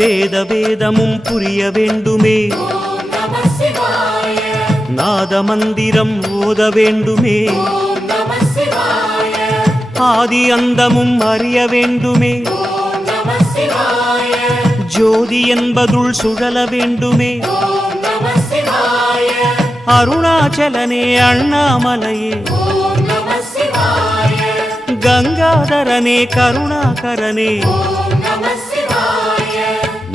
வேத வேதமும் புரிய வேண்டுமே, நாத மந்திரம் ஓத வேண்டுமே, ஆதி அந்தமும் அறிய வேண்டுமே, ஜோதி என்பதுள் சுழல வேண்டுமே, அருணாச்சலனே அண்ணாமலையே, கங்காதரனே கருணாகரனே,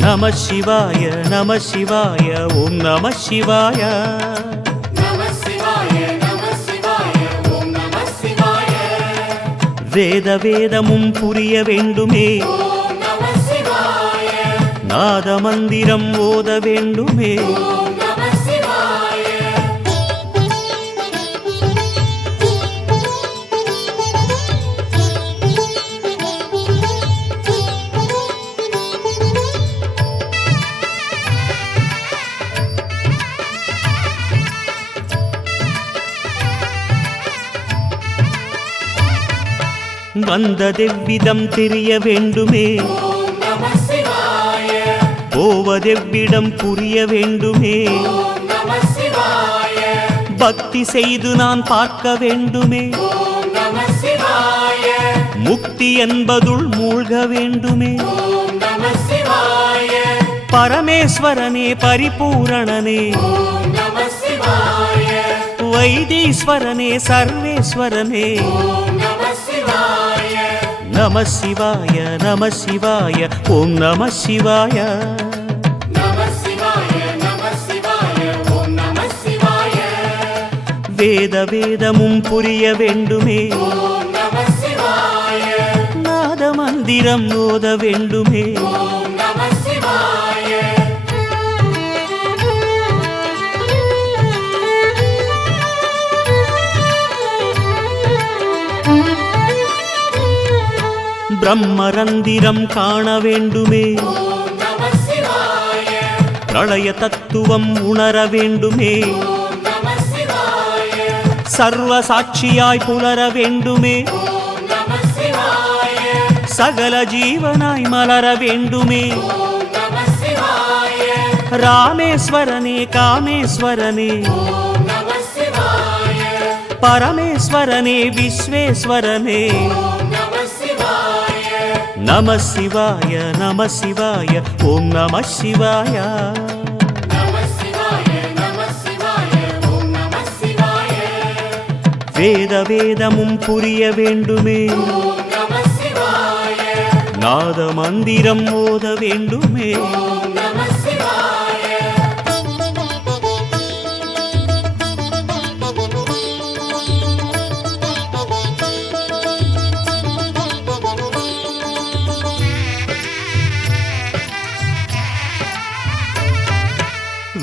நம சிவாய நம சிவாய ஓம் நம சிவாய. வேத வேதமும் புரிய வேண்டுமே, நாத மந்திரம் ஓத வேண்டுமே, வந்ததெவ்விதம் தெரிய வேண்டுமே, போவதெவ்விடம் புரிய வேண்டுமே, பக்தி செய்து நான் பார்க்க வேண்டுமே, முக்தி என்பதுள் மூழ்க வேண்டுமே, பரமேஸ்வரனே பரிபூரணனே, வைத்தீஸ்வரனே சர்வேஸ்வரனே, நம சிவாய நம சிவாய ஓம் நம சிவாய. வேத வேதமும் புரிய வேண்டுமே, நாத மந்திரம் ஓத வேண்டுமே, பிரம்மரந்திரம் காண வேண்டுமே, பிரளய தத்துவம் உணர வேண்டுமே, சர்வ சாட்சியாய் புலர வேண்டுமே, சகல ஜீவனாய் மலர வேண்டுமே, ராமேஸ்வரனே காமேஸ்வரனே, பரமேஸ்வரனே விஸ்வேஸ்வரனே, நம சிவாய நம சிவாய ஓம் நம சிவாய. வேத வேதமும் புரிய வேண்டுமே, நாத மந்திரம் ஓத வேண்டுமே,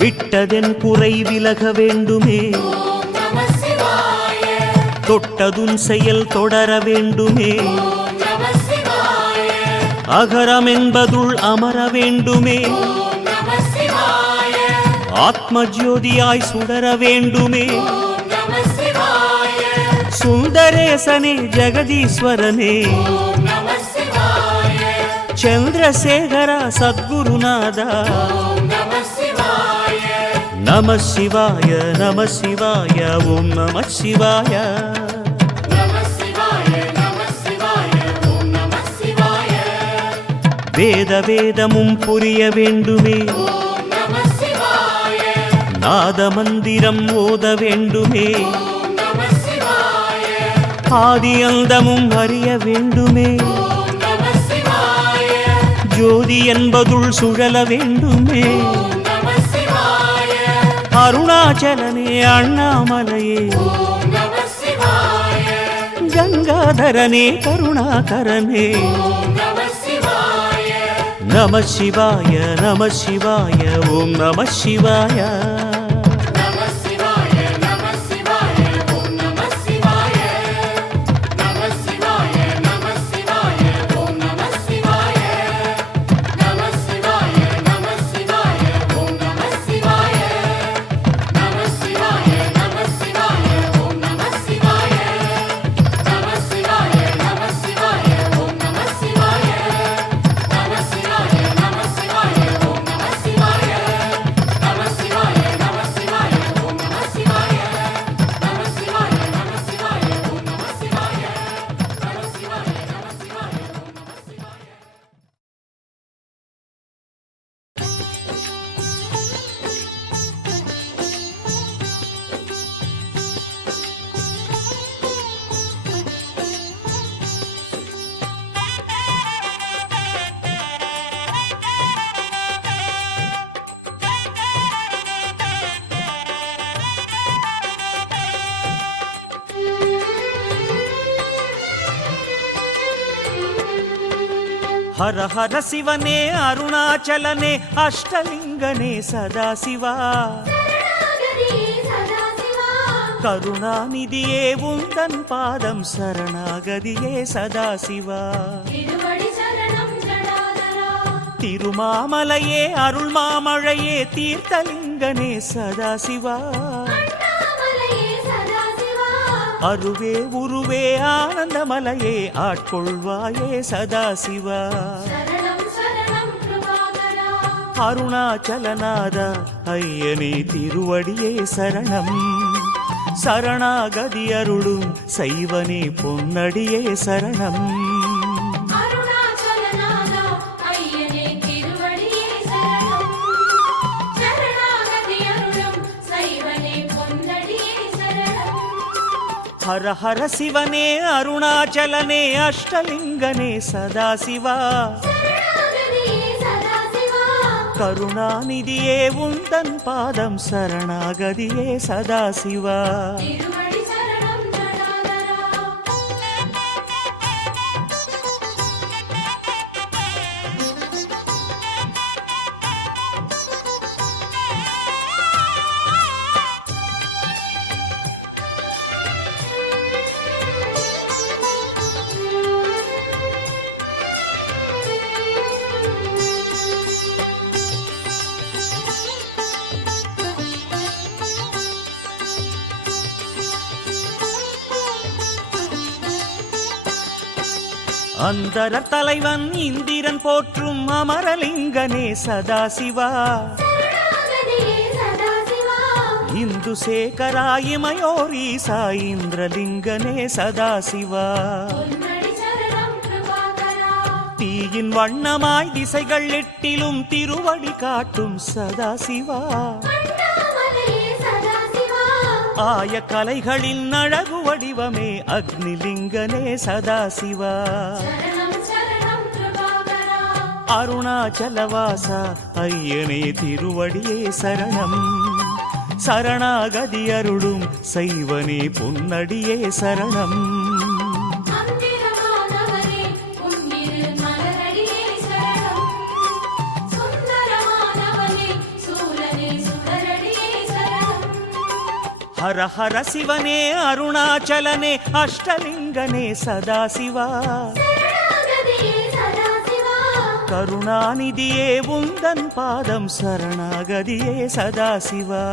விட்டதென் குறை விலக வேண்டுமே, தொட்டதுன் செயல் தொடர வேண்டுமே, அகரம் என்பதுள் அமர வேண்டுமே, ஆத்ம ஜோதியாய் சுடர வேண்டுமே, சுந்தரேசனே ஜெகதீஸ்வரனே, சந்திரசேகரா சத்குருநாதா, நம சிவாய நம சிவாய ஓம் நம சிவாய. வேத வேதமும் புரிய வேண்டுமே, நாத மந்திரம் ஓத வேண்டுமே, ஆதி அந்தமும் அறிய வேண்டுமே, ஜோதி என்பதுள் சுழல வேண்டுமே, அருணாச்சலனே அண்ணாமலையே, கங்காதரனே கருணாகரனே, நம சிவாய நம சிவாய ஓம் நம சிவாய. ಹರ ಹರ ಶಿವನೇ ಅರುಣಾಚಲನೆ ಅಷ್ಟಲಿಂಗನೇ ಸದಾಶಿವ கருணாநிதியே உந்தன் பாதம் சரணாகதியே சதாசிவா திருமாமலையே அருள் மாமழையே தீர்த்தலிங்கனே சதாசிவா அருவே உருவே ஆனந்தமலையே ஆட்கொள்வாயே சதாசிவா அருணாச்சலநாத ஐயனே திருவடியே சரணம் சரணாகதி அருளும் சைவனே பொன்னடியே சரணம் ஹர ஹர சிவனே அருணாச்சலனே அஷ்டலிங்கனே சதாசிவா கருணாநிதியே உந்தன் பாதம் சரணாகதியே சதாசிவா அந்தர தலைவன் இந்திரன் போற்றும் அமரலிங்கனே சதாசிவா இந்து சேகராயிமயோரீசா இந்திரலிங்கனே சதாசிவா தீயின் வண்ணமாய் திசைகள் எட்டிலும் திருவடி காட்டும் சதாசிவா ஆய கலைகளின் அழகு வடிவமே அக்னிலிங்கனே சதாசிவா அருணாச்சலவாசா ஐயனே திருவடியே சரணம் சரணாகதி அருளும் சைவனே பொன்னடியே சரணம் ஹர ஹர சிவனே அருணாச்சலனே அஷ்டலிங்கனே சதாசிவா கருணாநிதியே உந்தன் பாதம் சரணாகதியே சதாசிவா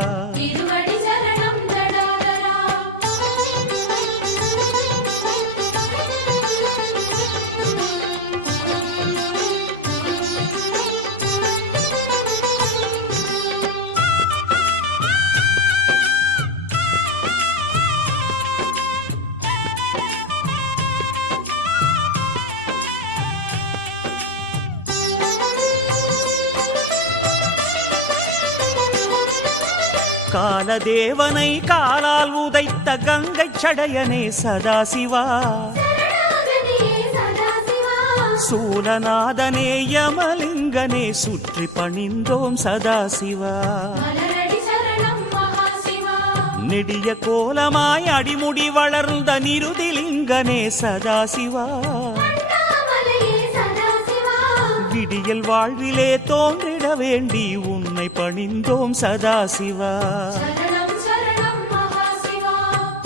காலதேவனை காலால் உதைத்த கங்கை சடையனே சதாசிவா சூலநாதனே யமலிங்கனே சுற்றி பணிந்தோம் சதாசிவா நெடிய கோலமாய் அடிமுடி வளர்ந்த நிருதிலிங்கனே சதாசிவா விடியல் வாழ்விலே தோன்றிட வேண்டி உன்னை பணிந்தோம் சதாசிவா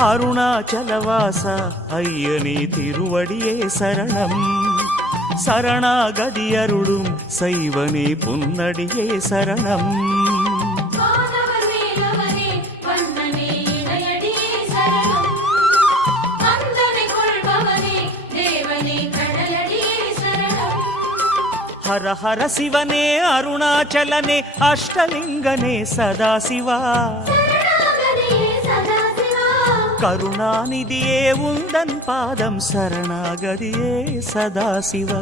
அருணாச்சலவாசா ஐயனே திருவடியே சரணம் சரணாகதி அருளும் சைவனே பொன்னடியே சரணம் ஹர ஹர சிவனே அருணாச்சலனே அஷ்டலிங்கனே சதாசிவா கருணாநிதியே உந்தன் பாதம் சரணாகதியே சதாசிவா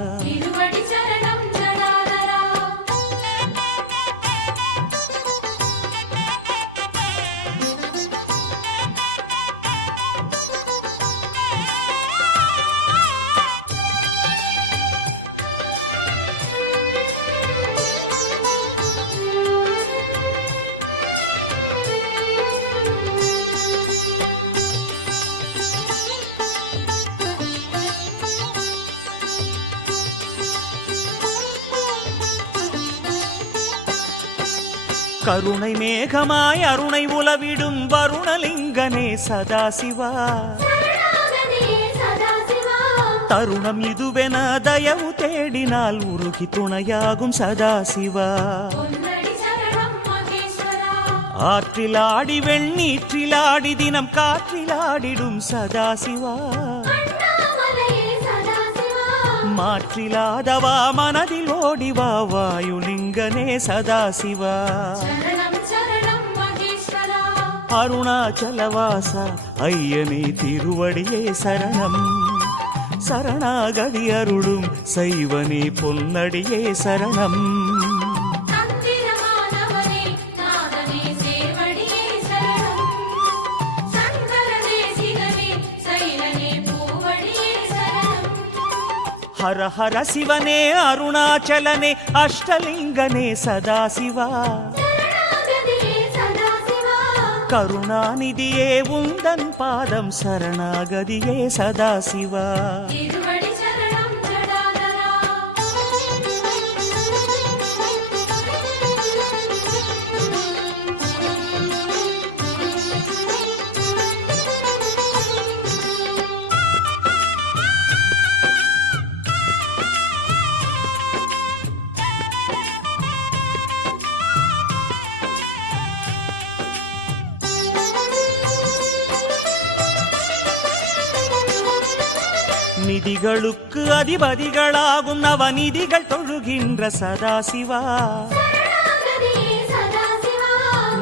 கருணை மேகமாய் அருணை உலவிடும் வருணலிங்கனே சதாசிவா. தருணம் இதுவென தயவு தேடினால் உருகி துணையாகும் சதாசிவா. ஆற்றிலாடி வெண்ணீற்றிலாடி தினம் காற்றிலாடிடும் சதாசிவா. மாற்றிலாதவா மனதில் ஓடிவா வாயுலிங்கனே சதாசிவா. அருணாச்சலவாசா ஐயனே திருவடியே சரணம். சரணாகதி அருளும் சைவனே பொன்னடியே சரணம். ஹர ஹர சிவனே அருணாச்சலனே அஷ்டலிங்கனே சதாசிவா. கருணாநிதியே உந்தன் பாதம் சரணாகதியே சதாசிவா. நிதிகளுக்கு அதிபதிகளாகும் நவநிதிகள் தொழுகின்ற சதாசிவா.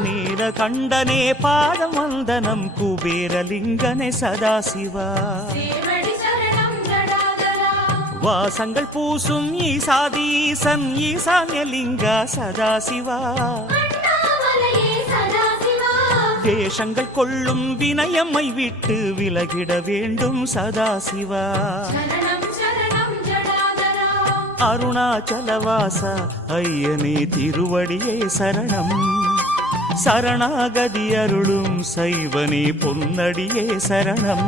நீலகண்டனே பாதம் வந்தனம் குபேரலிங்கனே சதாசிவா. வாசங்கள் பூசும் ஈசாதீசன் ஈசான்யலிங்க சதாசிவா. வேஷங்கள் கொள்ளும் வினயம்மை விட்டு விலகிட வேண்டும் சதாசிவா. அருணாச்சலவாசா ஐயனே திருவடியே சரணம். சரணாகதி அருளும் சைவனே பொன்னடியே சரணம்.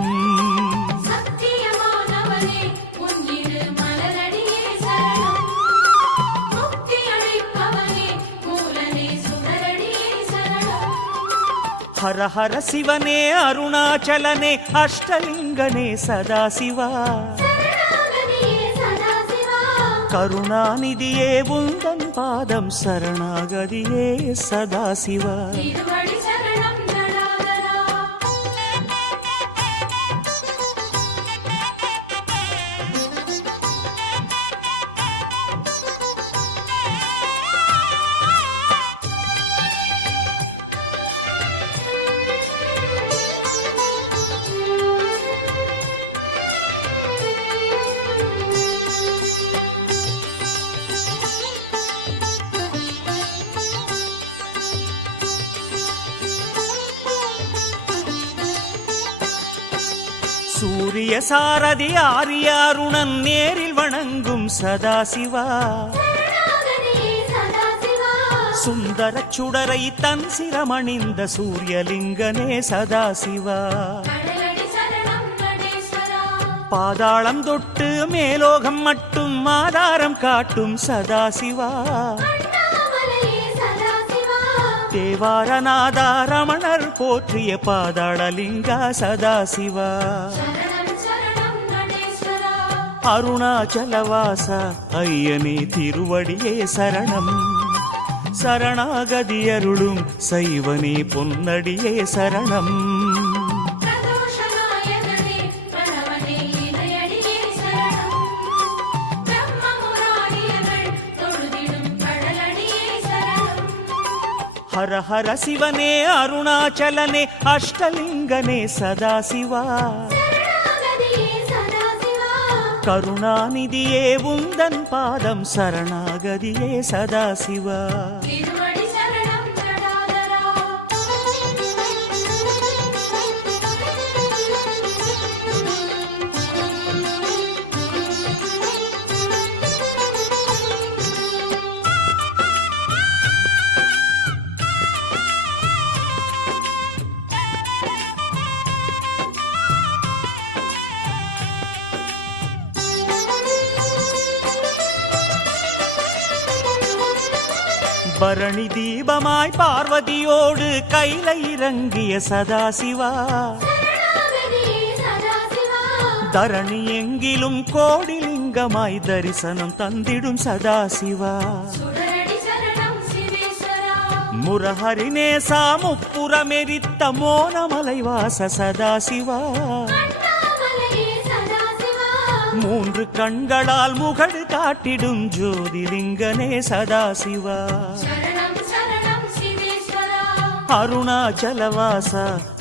ஹர ஹர சிவனே அருணாச்சலனே அஷ்டலிங்கனே சதாசிவா. கருணாநிதியே உந்தன் பாதம் சரணாகதியே சதாசிவா. சூரிய சாரதி ஆரிய அருணன் நேரில் வணங்கும் சதாசிவா. சுந்தர சுடரை தன் சிரமணிந்த சூரியலிங்கனே சதாசிவா. பாதாளம் தொட்டு மேலோகம் மட்டும் ஆதாரம் காட்டும் சதாசிவா. தேவாரநாதா ரமணர் போற்றிய பாதாளலிங்கா சதாசிவா. அருணாச்சலவாசா ஐயனே திருவடியே சரணம். சரணாகதி அருளும் சைவனே பொன்னடியே சரணம். ஹர ஹர சிவனே அருணாச்சலனே அஷ்டலிங்கனே சதாசிவா. கருணாநிதியே உந்தன் பாதம் சரணாகதியே சதாசிவா. பரணி தீபமாய் பார்வதியோடு கைலை இறங்கிய சதாசிவா, தரணி எங்கிலும் கோடிலிங்கமாய் தரிசனம் தந்திடும் சதாசிவா, முரஹரிநேசா முப்புறமெரித்த மோனமலைவாச சதாசிவா, மூன்று கண்களால் முகடு காட்டிடும் ஜோதிலிங்கனே சதாசிவா, அருணாச்சலவாச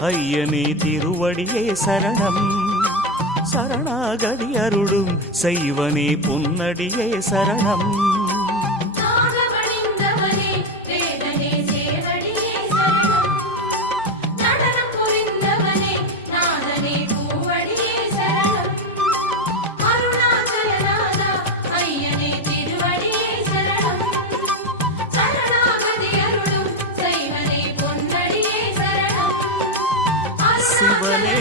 ஐயனே திருவடியே சரணம், சரணாகதி அருளும் செய்வனே பொன்னடியே சரணம், சிவனே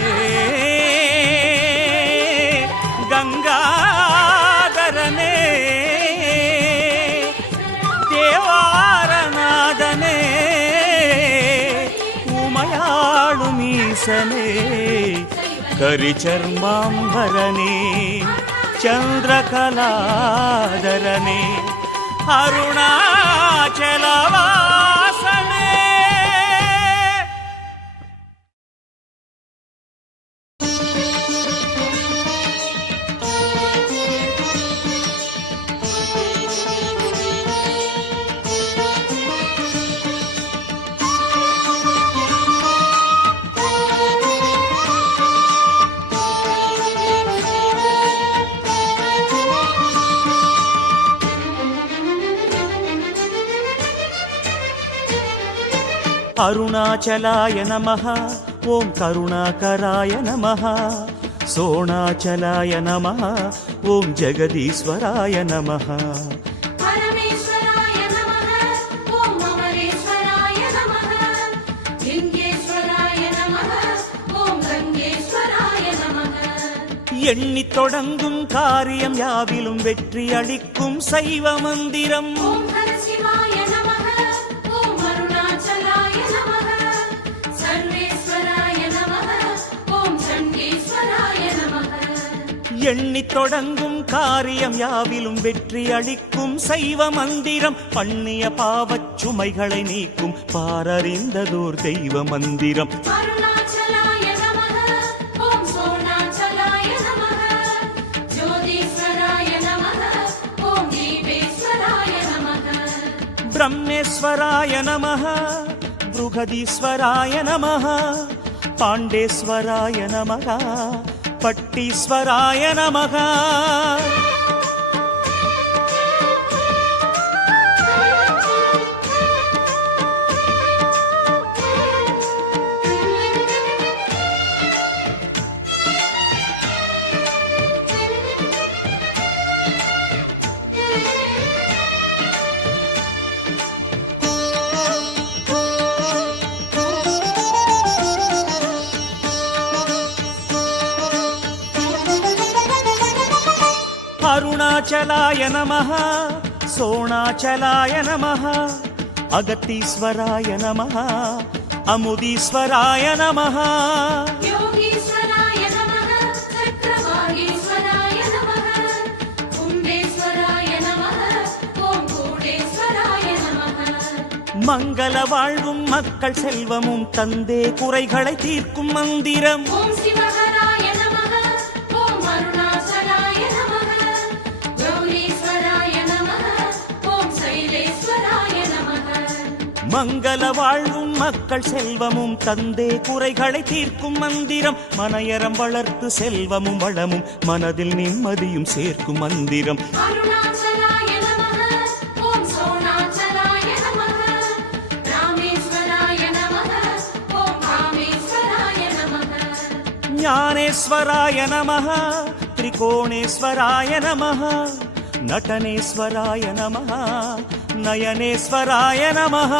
கங்காதரனே தேவாரநாதனே உமையாளும் ஈசனே கரிச்சர்மாம்பரனே சந்திரகலாதரனே அருணாச்சலவாசனே. அருணாச்சலாய நமஹ ஓம் கருணாகராய நமஹ, சோணாச்சலாய நமஹ ஓம் ஜெகதீஸ்வராய நமஹ, எண்ணித் தொடங்கும் காரியம் யாவிலும் வெற்றி அளிக்கும் சைவ மந்திரம், எண்ணித் தொடங்கும் காரியம் யாவிலும் வெற்றி அளிக்கும் சைவ மந்திரம், பண்ணிய பாவச் சுமைகளை நீக்கும் பாரறிந்ததோர் தெய்வ மந்திரம், பிரம்மேஸ்வராய நமஹ ப்ருகதீஸ்வராய நமஹ, பாண்டேஸ்வராய நமஹ பட்டீஸ்வராய நமஹ, அருணாச்சலாய நமஹ சோணாச்சலாய நமஹ, அகத்தீஸ்வராய நமஹ அமுதீஸ்வராய நமஹ, மங்கள வாழ்வும் மக்கள் செல்வமும் தந்தே குறைகளை தீர்க்கும் மந்திரம், மங்கள வாழ்வும் மக்கள் செல்வமும் தந்தே குறைகளை தீர்க்கும் மந்திரம், மனையறம் வளர்த்து செல்வமும் வளமும் மனதில் நிம்மதியும் சேர்க்கும் மந்திரம், ஞானேஸ்வராய நமஹ திரிகோணேஸ்வராய நமஹ, நடனேஸ்வராய நமஹ நயனேஸ்வராய நமஹ,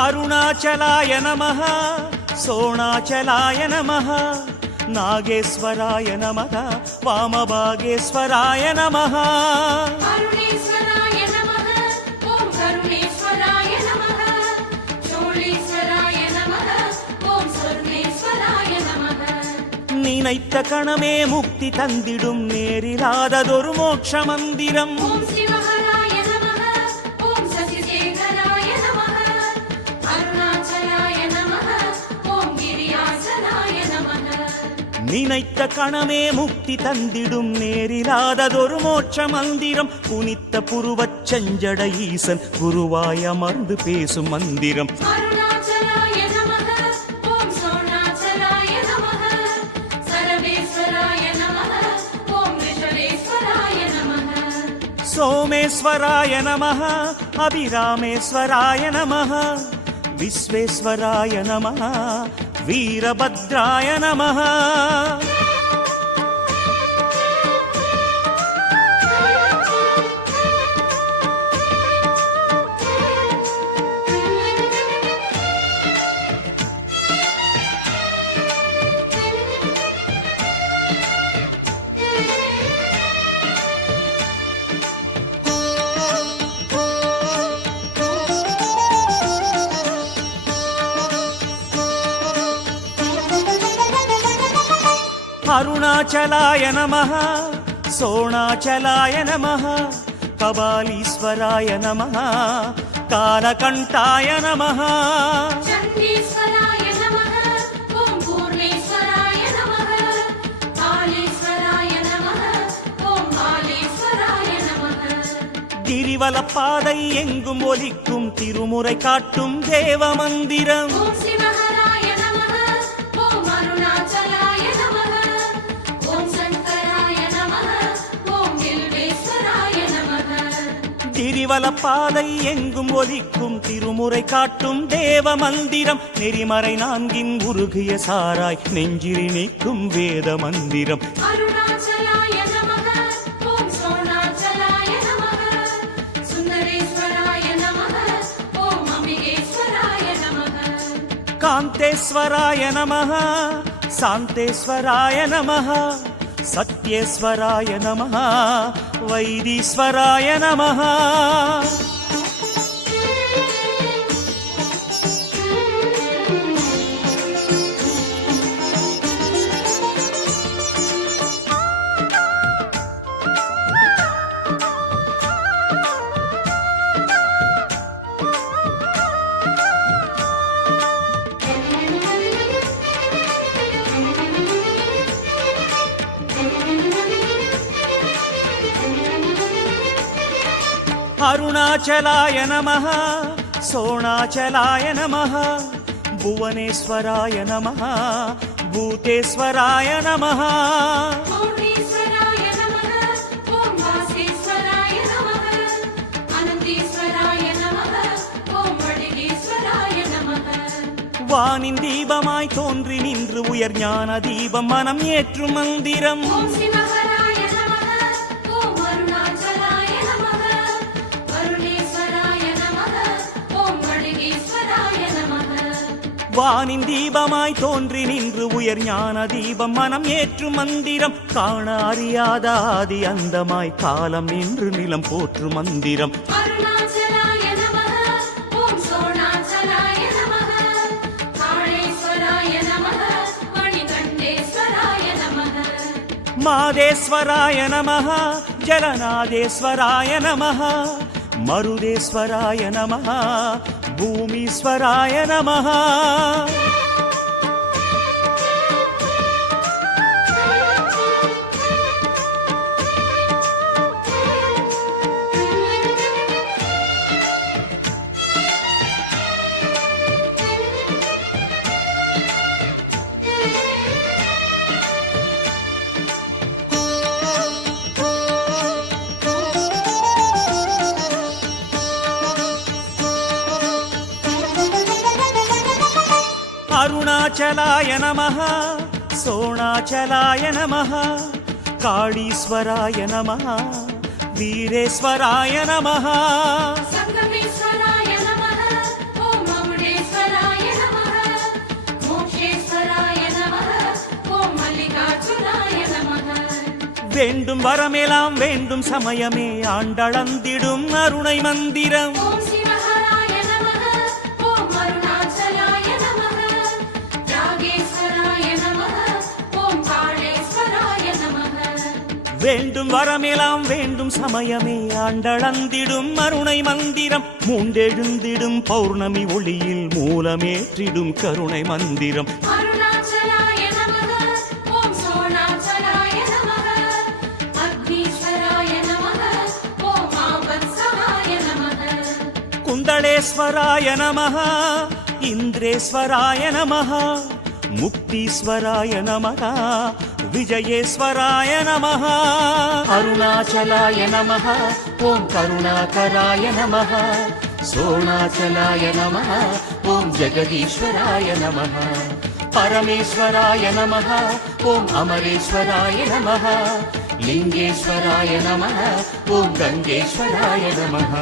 அருணாச்சலாய நமः சோணாச்சலாய நமः நாகேஸ்வராய நமः வாமபாகேஸ்வராய நமः அருணேஸ்வராய நமः ஓம் கருணேஸ்வராய நமः சோழேஸ்வராய நமः ஓம் சொர்ணேஸ்வராய நமः நினைத்த கணமே முக்தி தந்திடும் நேரிலாததொரு மோட்ச மந்திரம் ஓம் சிவஹராய நமः ஓம் சசிசேகராய நமः அருணாச்சலாய நமः ஓம் கிரியாசனாய நமः நினைத்த கணமே முக்தி தந்திடும் நேரிலாததொரு மோட்ச மந்திரம் புனித்த புருவச் செஞ்சட ஈசன் குருவாய் அமர்ந்து பேசும் மந்திரம் அருணாச்சலாய நமः ஓம் சோணாச்சலாய நமः சரவேஸ்வராய நமः ஓம் ரிஷவேஸ்வராய நமः சோமேஸ்வராய நமः அபிராமேஸ்வராய நமः விஸ்வேஸ்வராய நமः வீரபத்ராய நமः அருணாச்சலாய நமः சோணாச்சலாய நமः கபாலீஸ்வராய நமः காலகண்டாய நமः சண்டீஸ்வராய நமः ஓம் பூர்ணேஸ்வராய நமः காளீஸ்வராய நமः ஓம் காளீஸ்வராய நமः கிரிவலப்பாதை எங்கும் ஒலிக்கும் திருமுறை காட்டும் தேவ மந்திரம் ஓம் சிவஹராய நமः ஓம் அருணாச்சலாய நமः ஓம் சங்கராய நமः ஓம் வில்வேஸ்வராய நமः கிரிவலப்பாதை எங்கும் ஒலிக்கும் திருமுறை காட்டும் தேவ மந்திரம் நெறிமறை நான்கின் உருகிய சாராய் நெஞ்சிரி நீக்கும் வேத மந்திரம் அருணாச்சலாய நமः ஓம் சோணாச்சலாய நமः சுந்தரேஸ்வராய நமः ஓம் அம்பிகேஸ்வராய நமः காந்தேஸ்வராய நமः சாந்தேஸ்வராய நமः சத்யேஸ்வராய நமः வைதீஸ்வராய நமः அருணாச்சலாய நமः சோணாச்சலாய நமः புவனேஸ்வராய நமः பூதேஸ்வராய நமः பூர்ணேஸ்வராய நமः ஓம் வாசேஸ்வராய நமः அனந்தீஸ்வராய நமः ஓம் வடிகேஸ்வராய நமः வானின் தீபமாய் தோன்றி நின்று உயர் ஞான தீபம் மனம் ஏற்றும் மந்திரம் ஓம் சிவஹராய நமः ஓம் அருணாச்சலாய நமः அருணேஸ்வராய நமः ஓம் வடிகேஸ்வராய நமः வானின் தீபமாய் தோன்றி நின்று உயர் ஞான தீபம் மனம் ஏற்றும் மந்திரம் காண அறியாத ஆதி அந்தமாய் காலம் நின்று நிலம் போற்றும் மந்திரம் அருணாச்சலாய நமः ஓம் சோணாச்சலாய நமः காளேஸ்வராய நமः மணிகண்டேஸ்வராய நமः மாதேஸ்வராய நமः ஜலநாதேஸ்வராய நமः மருதேஸ்வராய நமः பூமீஸ்வராய நமः அருணாச்சலாய நமः சோணாச்சலாய நமः காளீஸ்வராய நமः வீரேஸ்வராய நமः சங்கமேஸ்வராய நமः ஓம் மகுடேஸ்வராய வேண்டும் வரமெல்லாம் வேண்டும் சமயமே ஆண்டளந்திடும் அருணை மந்திரம் ஓம் சிவஹராய நமः ஓம் அருணாச்சலாய நமः யாகேஸ்வராய நமः ஓம் காளேஸ்வராய நமः வேண்டும் வரமெல்லாம் வேண்டும் சமயமே ஆண்டளந்திடும் அருணை மந்திரம் மூண்டெழுந்திடும் பௌர்ணமி ஒளியில் மூலமேற்றிடும் கருணை மந்திரம் அருணாச்சலாய நமः ஓம் சோணாச்சலாய நமः அக்னீஸ்வராய நமः ஓம் ஆபத்சகாய நமः குந்தளேஸ்வராய நமः இந்திரேஸ்வராய நமः முக்தீஸ்வராய நமः விஜயேஸ்வராய நமः அருணாச்சலாய நமः ஓம் கருணாகராய நமः சோணாச்சலாய நமः ஓம் ஜெகதீஸ்வராய நமः பரமேஸ்வராய நமः ஓம் அமரேஸ்வராய நமः லிங்கேஸ்வராய நமः ஓம் கங்கேஸ்வராய நமः